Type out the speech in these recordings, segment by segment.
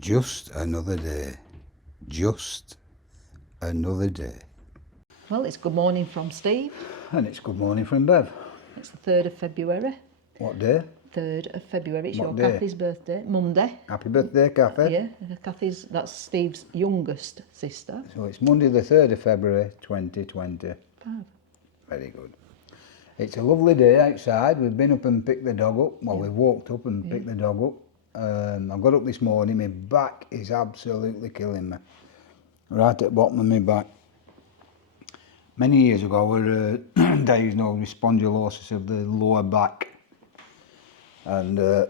Just another day. Just another day. Well, it's good morning from Steve. And it's good morning from Bev. It's the 3rd of February. What day? 3rd of February. It's What your day? Kathy's birthday. Monday. Happy birthday, Kathy. Yeah, Kathy's, that's Steve's youngest sister. So it's Monday the 3rd of February 2020. Very good. It's a lovely day outside. We've been up and picked the dog up. Well, we've walked up and picked the dog up. I got up this morning, my back is absolutely killing me. Right at the bottom of my back. Many years ago, I was diagnosed with spondylosis of the lower back. And I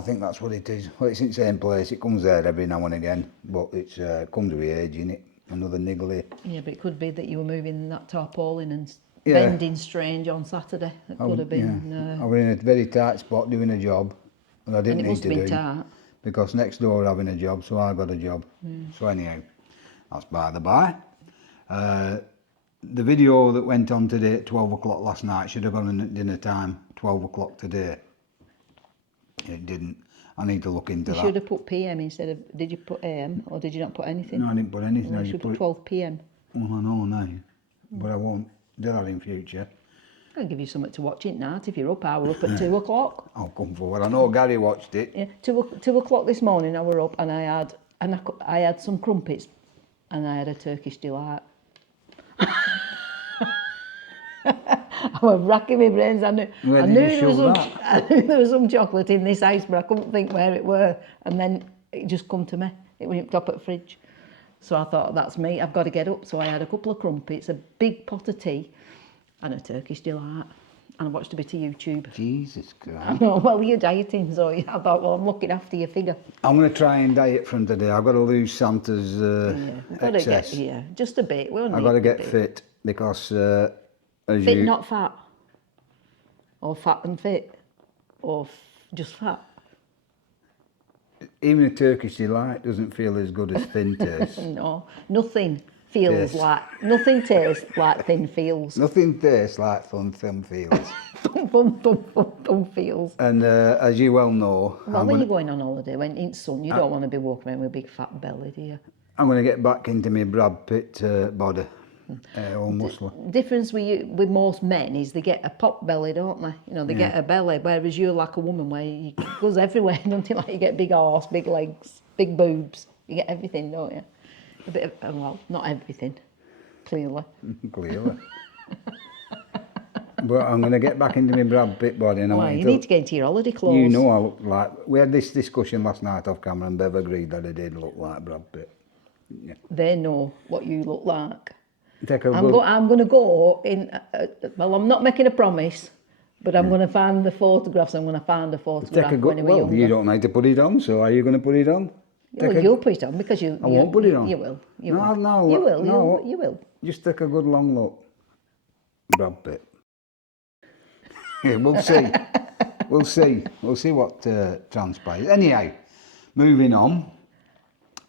think that's what it is. Well, it's in the same place. It comes there every now and again, but it's comes with age, innit? Another niggly. Yeah, but it could be that you were moving that tarpaulin and bending strange on Saturday. It could have been. Yeah. I was in a very tight spot doing a job, and I didn't need to do tight. because next door were having a job, so I got a job. So anyhow, that's by the by. The video that went on today at 12 o'clock last night should have gone in at dinner time, 12 o'clock today. It didn't. I need to look into that. You should have put PM instead of, did you put AM or did you not put anything? No, I didn't put anything. Well, you should put 12 PM. Well, I know now, but I won't do that in future. I'll give you something to watch at night if you're up. I were up at 2 o'clock. I'll come forward. I know Gary watched it. Yeah, 2 o'clock this morning I were up and I had some crumpets and I had a Turkish delight. I was racking my brains. I knew there was some chocolate in this ice, but I couldn't think where it were. And then it just come to me. It went up at the fridge. So I thought, that's me. I've got to get up. So I had a couple of crumpets, a big pot of tea, and a Turkish delight. And I watched a bit of YouTube. Jesus Christ. I know, well, you're dieting, so I thought, well, I'm looking after your figure. I'm going to try and diet from today. I've got to lose Santa's excess. Just a bit. I've got to get fit because... fit, not fat? Or fat and fit? Or just fat? Even a Turkish delight doesn't feel as good as thin taste. No, nothing feels nothing tastes like thin feels. Nothing tastes like thin feels. Thumb feels. And as you well know... Well, when you're going on holiday, when in sun, you don't want to be walking around with a big fat belly, do you? I'm going to get back into my Brad Pitt body. Difference with most men is they get a pop belly, don't they? You know, they get a belly, whereas you're like a woman where it goes everywhere, don't you? Like you get big arse, big legs, big boobs. You get everything, don't you? A bit of, well, not everything, clearly. Clearly. But I'm going to get back into my Brad Pitt body. And you need to get into your holiday clothes. You know I look like... We had this discussion last night off camera and Bev agreed that I did look like Brad Pitt. Yeah. They know what you look like. I'm going to go in... well, I'm not making a promise, but I'm going to find the photographs. I'm going to find a photograph when we were younger. You don't need to put it on, so are you going to put it on? Well, you'll put it on because you... I won't put it on. You will. You will. Just take a good long look. Brad Pitt. Yeah, we'll see. We'll see what transpires. Anyhow, moving on.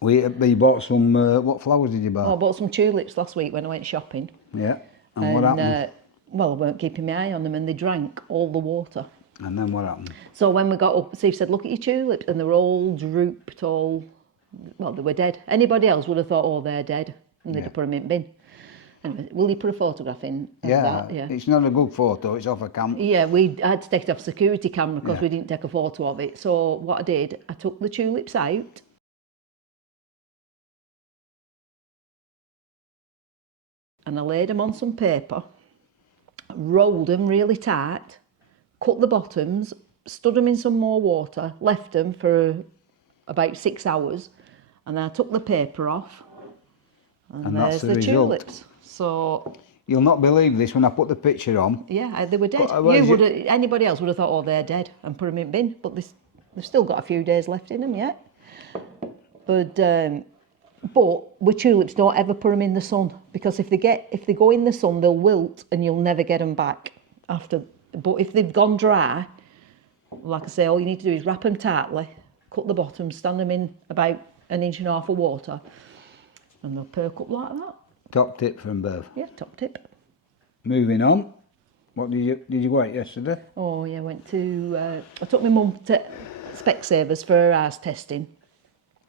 We bought some, what flowers did you buy? I bought some tulips last week when I went shopping. Yeah, and what happened? Well, I weren't keeping my eye on them and they drank all the water. And then what happened? So when we got up, Steve said, look at your tulips, and they were all drooped, well, they were dead. Anybody else would have thought, oh, they're dead, and they'd have put them in bin. Anyway, will you put a photograph in of that? Yeah, it's not a good photo, it's off a camera. Yeah, I had to take it off security camera because we didn't take a photo of it. So what I did, I took the tulips out, and I laid them on some paper, rolled them really tight, cut the bottoms, stood them in some more water, left them for about 6 hours, and then I took the paper off, and there's the tulips. So you'll not believe this when I put the picture on. Yeah, they were dead. Anybody else would have thought, oh, they're dead, and put them in bin, but they've still got a few days left in them yet. But with tulips, don't ever put them in the sun, because if they go in the sun, they'll wilt and you'll never get them back after. But if they've gone dry, like I say, all you need to do is wrap them tightly, cut the bottom, stand them in about 1.5 inches of water, and they'll perk up like that. Top tip from Bev. Yeah, top tip. Moving on. What did you go out yesterday? Oh yeah, I went to. I took my mum to Specsavers for our house testing.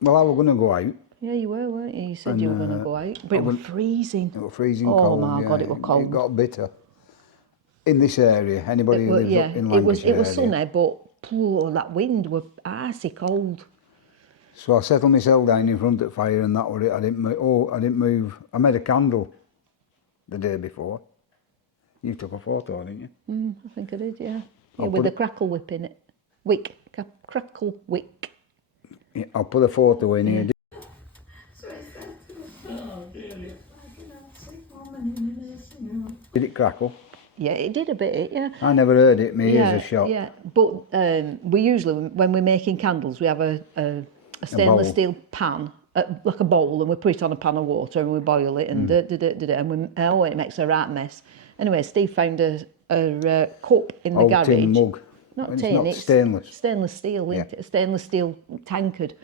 Well, I was going to go out. Yeah, you were, weren't you? You said you were going to go out. But it was freezing. It was freezing oh, cold. Oh my God, it was cold. It got bitter. In this area, anybody who lives up in Lancashire it was sunny, but that wind was icy cold. So I settled myself down in front of the fire, and that was it. I didn't move. I made a candle the day before. You took a photo, didn't you? I think I did, yeah. With the crackle whip in it. Crackle wick. Yeah, I'll put a photo in here. Did it crackle? Yeah, it did a bit, yeah. I never heard it, my ears are shot. Yeah, but we usually, when we're making candles, we have a stainless steel pan, like a bowl, and we put it on a pan of water and we boil it and it makes a right mess. Anyway, Steve found a cup in the garage. Tin mug. Not it's tin, not it's stainless. Stainless steel, Yeah. Stainless steel tankard.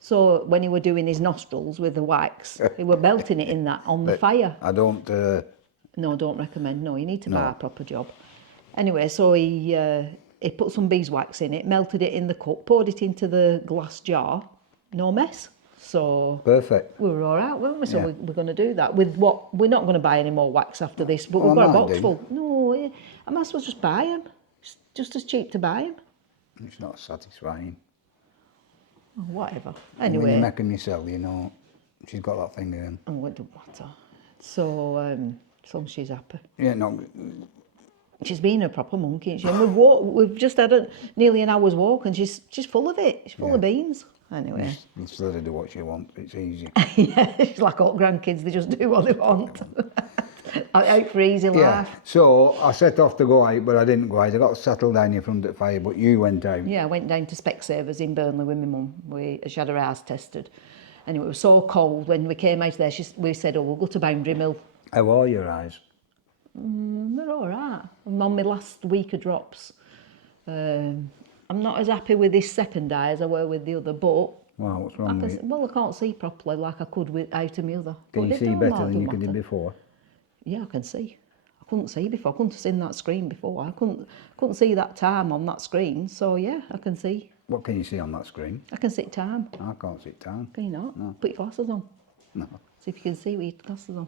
So when he were doing his nostrils with the wax, he were belting it in that on the fire. I don't... No, don't recommend. No, you need to buy a proper job. Anyway, so he put some beeswax in it, melted it in the cup, poured it into the glass jar. No mess. So Perfect. we were all right, weren't we? So we're going to do that. With what? We're not going to buy any more wax after this, but we've got a box full. No, I might as well just buy them. It's just as cheap to buy them. It's not satisfying. Oh, whatever. When Anyway. you make them yourself, you know, she's got that thing in. I'm going to matter. So, she's happy. Yeah, no. She's been a proper monkey, isn't she? And we've just had nearly an hour's walk, and she's full of it. She's full of beans. Anyway. Just let her do what she wants. It's easy. Yeah, she's like all grandkids. They just do what they want. Out for easy life. Yeah. So I set off to go out, but I didn't go out. I got settled down in front of the fire, but you went out. Yeah, I went down to Specsavers in Burnley with my mum. She had her house tested. And it was so cold when we came out there. We said, we'll go to Boundary Mill. How are your eyes? They're all right. I'm on my last week of drops. I'm not as happy with this second eye as I were with the other, but... Wow, what's wrong with it? Well, I can't see properly like I could out of my other. Can you see better than you could do before? Yeah, I can see. I couldn't see before. I couldn't have seen that screen before. I couldn't see that time on that screen. So, yeah, I can see. What can you see on that screen? I can see time. I can't see time. Can you not? No. Put your glasses on. No. See if you can see with your glasses on.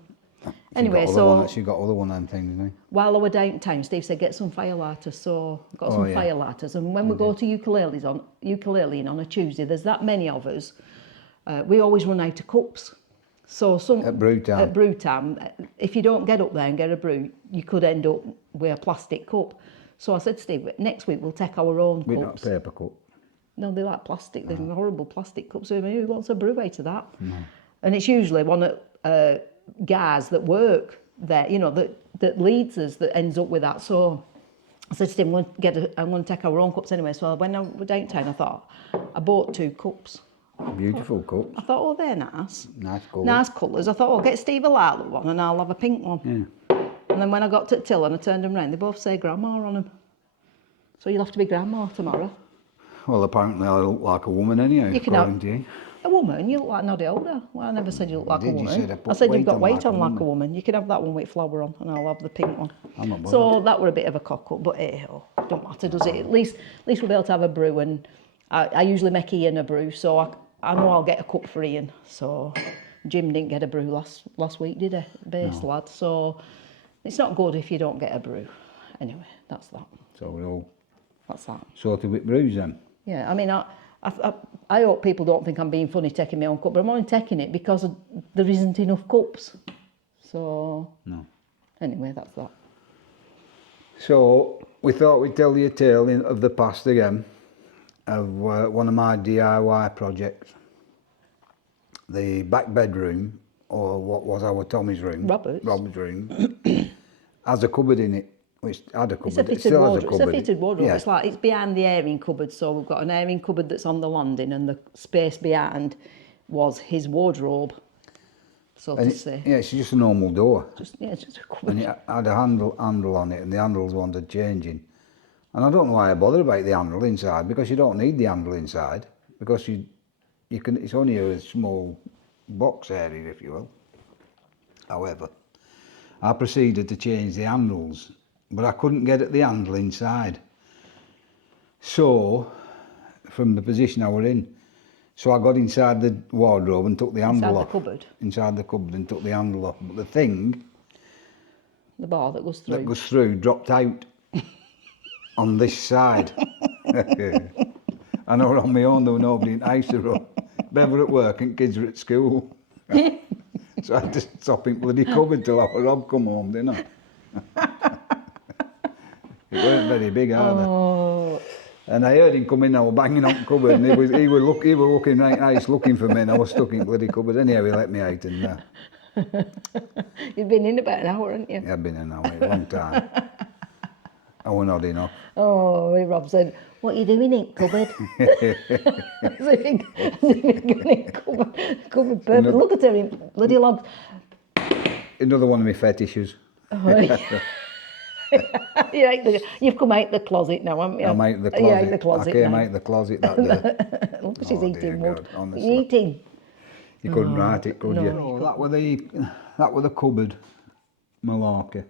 Anyway, she got other one of them things, didn't while I were downtown, Steve said get some fire lighters, so I got some fire lighters. And when we go to ukuleleing on a Tuesday, there's that many of us. We always run out of cups. So At brew time, if you don't get up there and get a brew, you could end up with a plastic cup. So I said to Steve, next week we'll take our own cups. We're not a paper cup. No, they're like plastic. They're horrible plastic cups. So who wants a brew out of that? No. And it's usually one of guys that work there, you know, that leads us that ends up with that. So I said to him, I'm going to take our own cups anyway. So when I was downtown, I bought 2 cups. Beautiful cups. I thought, oh, they're nice. Nice colours. Nice colours. I thought, I'll get Steve a lilac one and I'll have a pink one. Yeah. And then when I got to the till and I turned them round, they both say grandma on them. So you'll have to be grandma tomorrow. Well, apparently I look like a woman anyhow, according to you. A woman? You look like Noddy Older. Well, I never said you look like a woman. I said you've got weight on like a woman. You can have that one with flower on and I'll have the pink one. I'm not bothered. So that were a bit of a cock-up, but don't matter, does it? At least we'll be able to have a brew, and I usually make Ian a brew, so I know I'll get a cup for Ian. So Jim didn't get a brew last week, did he? Base lad. So it's not good if you don't get a brew. Anyway, that's that. So we're all That's that. sorted with brews then? Yeah, I mean, I hope people don't think I'm being funny taking my own cup, but I'm only taking it because there isn't enough cups. So, no. Anyway, that's that. So, we thought we'd tell you a tale of the past again, of one of my DIY projects. The back bedroom, or what was our Tommy's room, Robert's room, has a cupboard in it. Which had a cupboard. It's a fitted wardrobe. Yeah. It's behind the airing cupboard, so we've got an airing cupboard that's on the landing, and the space behind was his wardrobe, so to say. Yeah, it's just a normal door. It's just a cupboard. And it had a handle on it, and the handles wanted changing. And I don't know why I bother about the handle inside, because you don't need the handle inside, because you can. It's only a small box area, if you will. However, I proceeded to change the handles, but I couldn't get at the handle inside. So from the position I were in. So I got inside the wardrobe and took the handle off. Inside the cupboard? Inside the cupboard and took the handle off. But the thing The bar that goes through? that goes through dropped out on this side. And I was on my own, there was nobody in the house to run. Bev were at work and kids were at school. So I had to stop in bloody cupboard till our Rob come home, didn't I? It weren't very big either. Oh, And I heard him come in, I was banging on the cupboard, and he was looking right nice, looking for me, and I was stuck in the bloody cupboard. Anyhow, he let me out, and you've been in about an hour, haven't you? yeah, I've been in now a long time. I was nodding off. Oh, Rob said, what are you doing in cupboard? As if he'd gone in cupboard perfect. Look at her, bloody log. Another one of my fetishes. Oh, you've come out the closet now, haven't you? I'm out the closet. You're out the closet I came now. out the closet that day. Look, she's eating wood. God, honestly. What are you eating? You couldn't write it, could no, you? you Oh, that were the cupboard malarkey.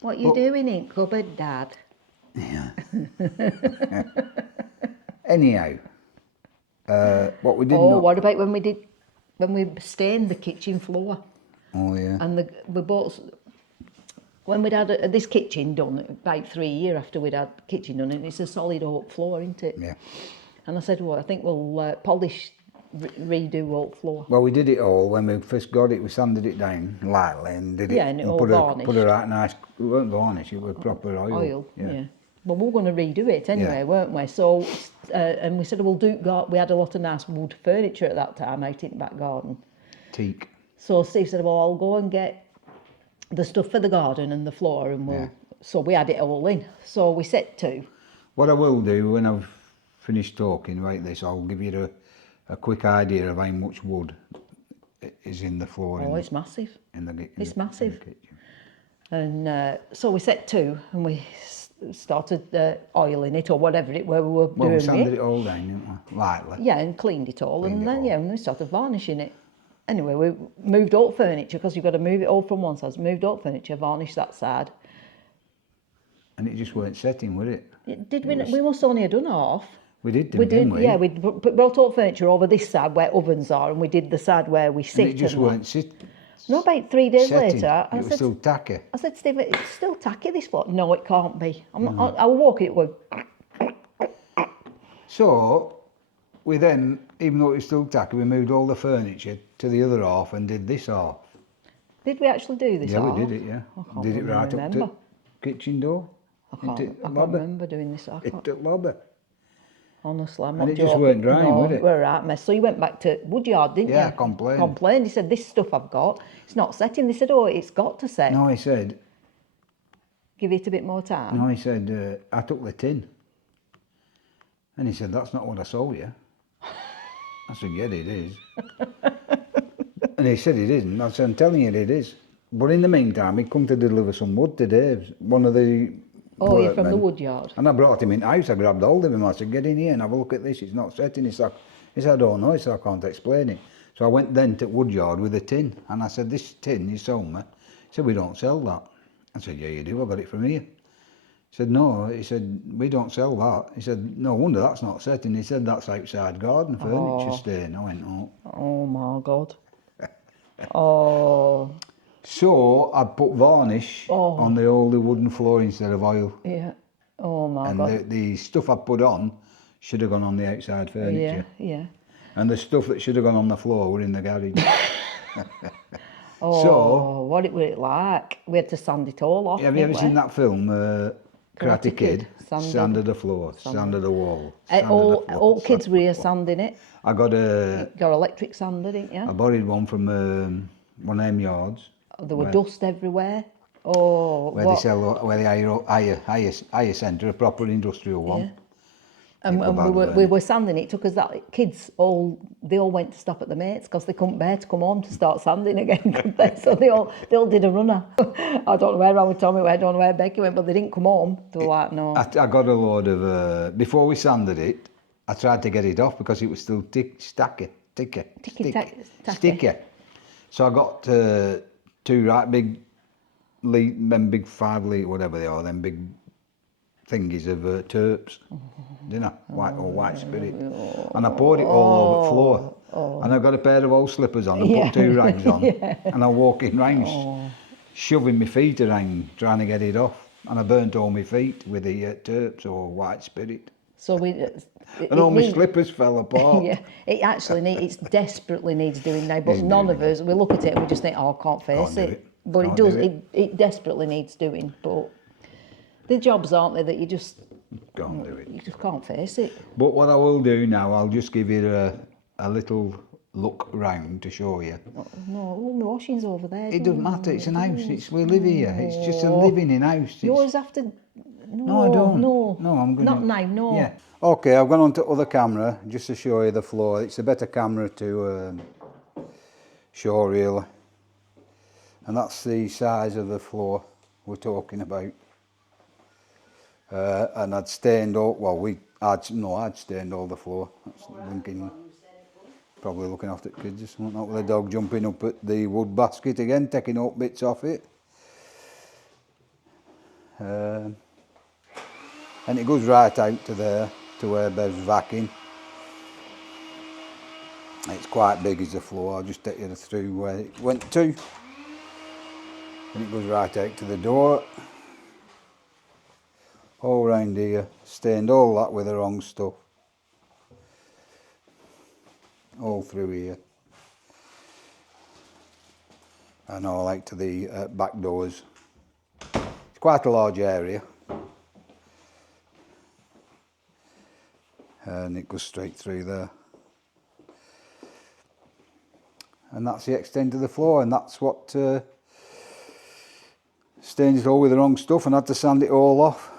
What you doing in cupboard, Dad? Yeah. Anyhow, what we did Oh, not... what about when we stained the kitchen floor? Oh, yeah. And we bought, when we'd had this kitchen done, about 3 years after we'd had the kitchen done, and it's a solid oak floor, isn't it? Yeah. And I said, well, I think we'll polish, redo oak floor. Well, we did it all. When we first got it, we sanded it down lightly and did it. Yeah, and it all put varnished. a right nice... It weren't varnish, it was proper oil. Oil, yeah. Well, we were going to redo it anyway, weren't we? So, and we said, well, we had a lot of nice wood furniture at that time out in the back garden. Teak. So Steve said, well, I'll go and get the stuff for the garden and the floor, and we'll... Yeah. So we had it all in. So we set to. What I will do when I've finished talking about this, I'll give you a quick idea of how much wood is in the floor. Oh, it's massive. It's massive. In the kitchen. And so we set to, and we started oiling it or whatever it were we were Well, doing we sanded it. it all down, didn't we? Lightly. Yeah, and cleaned it all, Cleaned and it then all. yeah, and we started varnishing it. Anyway, we moved all furniture because you've got to move it all from one side. So moved all furniture, varnished that side. And it just weren't setting, would it? Did we? We must only have done half. We did, We didn't did, we? yeah. We brought all furniture over this side where ovens are, and we did the side where we sit. And it just and that. weren't setting. No, about 3 days later, It was still tacky. I said, Steve, it's still tacky, this floor. No, it can't be. I was walking it with. So, we then, even though it was still tacky, we moved all the furniture to the other half and did this half. Did we actually do this? Yeah, half? we did it, yeah. I can't Did it really right remember. up to kitchen door. I can't lobby. remember doing this. I can't. It took lobby. Honestly, I'm And not it just joking. weren't drying, no, would it? We're a right mess. So you went back to Woodyard, didn't you? Yeah, complained. Complained. He said, this stuff I've got, it's not setting. They said, oh, it's got to set. No, he said, Give it a bit more time. he said, I took the tin. And he said, that's not what I sold you. I said, yeah, it is. And he said it isn't. I said, I'm telling you it is. But in the meantime, he'd come to deliver some wood to Dave's, one of the Oh, you're from the workmen. Woodyard. And I brought him in the house, I grabbed hold of him, I said, get in here and have a look at this, it's not setting. He said, I don't know, he said, I can't explain it. So I went then to Woodyard with a tin, and I said, this tin you sold me? He said, we don't sell that. I said, yeah, you do, I got it from here. He said, no, he said, we don't sell that. He said, no wonder that's not setting. He said, that's outside garden furniture stain. I went, oh. Oh, my God. Oh, So I put varnish on the old wooden floor instead of oil. yeah. Oh, my And God. the stuff I put on should have gone on the outside furniture. Yeah. And the stuff that should have gone on the floor were in the garage. Oh, So- what it was it like? We had to sand it all off. Have you ever didn't we? seen that film, Karate Kid? Sanded. Sanded the floor, sanded the wall. All kids were here sanding it. I got Got electric sander, didn't you? I borrowed one from one of them yards There were dust everywhere. Oh, where they sell, where the higher centre, a proper industrial one. Yeah. And People bad, we weren't were sanding it. Took us that kids they all went to stop at the mates because they couldn't bear to come home to start sanding again, could they? So they all did a runner. I don't know where Howard Tommy went, I don't know where Becky went, but they didn't come home. They were like, no. I got a load of before we sanded it. I tried to get it off because it was still sticky. So I got 2 right big, them big 5 litre, whatever they are, them big thingies of terps, didn't I? White spirit. And I poured it all over the floor. And I've got a pair of old slippers on and put 2 rags on. And I walk in round shoving my feet around, trying to get it off. And I burnt all my feet with the terps or white spirit. So and all my slippers fell apart. Yeah, it actually it desperately needs doing now, but none of us, we look at it and we just think, oh, I can't face it. But it does, it desperately needs doing. But the jobs, aren't they, that you just can't do it. You just can't face it. But what I will do now, I'll just give you a little look round to show you. No, all my washing's over there. It doesn't matter, it's an house, we live here. It's just a living in house. Yours have to... No, I don't. No, I'm going to... Not now, no. Yeah. Okay, I've gone on to other camera just to show you the floor. It's a better camera to show really. And that's the size of the floor we're talking about. And I'd stained all, well, I'd stained all the floor. That's thinking, probably looking after the kids or something, not with the dog jumping up at the wood basket again, taking up bits off it. And it goes right out to there, to where Bev's vacuuming. It's quite big as the floor, I'll just take you through where it went to. And it goes right out to the door. All round here, stained all that with the wrong stuff. All through here. And all out to the back doors. It's quite a large area. And it goes straight through there. And that's the extent of the floor, and that's what stained it all with the wrong stuff, and had to sand it all off.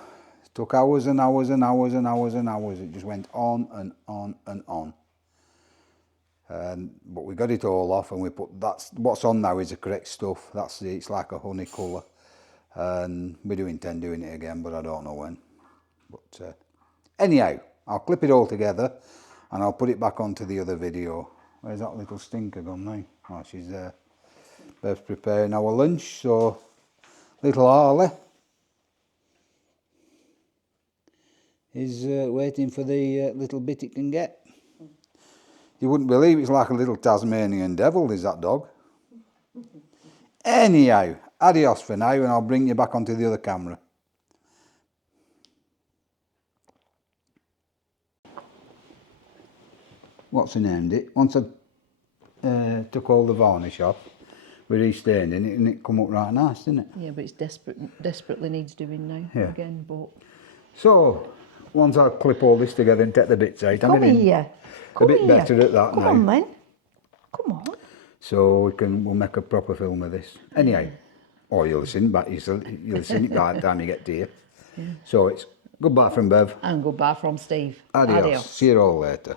It took hours and hours and hours and hours and hours. It just went on and on and on. But we got it all off, and we put, that's what's on now is the correct stuff. It's like a honey colour, and we do intend doing it again, but I don't know when. But anyhow, I'll clip it all together and I'll put it back onto the other video. Where's that little stinker gone now? Oh, she's there. Bev's preparing our lunch, so little Harley is waiting for the little bit it can get. You wouldn't believe it's like a little Tasmanian devil, is that dog. Anyhow, adios for now, and I'll bring you back onto the other camera. What's the name? Once I took all the varnish off, we restained it and it come up right nice, didn't it? Yeah, but it's desperately needs doing now again. But so once I clip all this together and take the bits out, I'm a bit better at that now. Come on, then. Come on. So we'll make a proper film of this. Anyhow, or you'll listen, but you'll listen it by the time you get to here. Yeah. So it's goodbye from Bev. And goodbye from Steve. Adios. See you all later.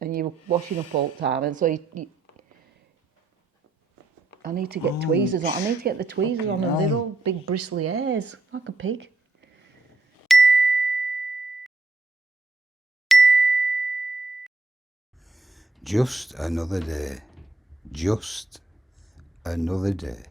And you were washing up all the time, and so I need to get tweezers on. I need to get the tweezers on, and they're all big bristly hairs, like a pig. Just another day. Just another day.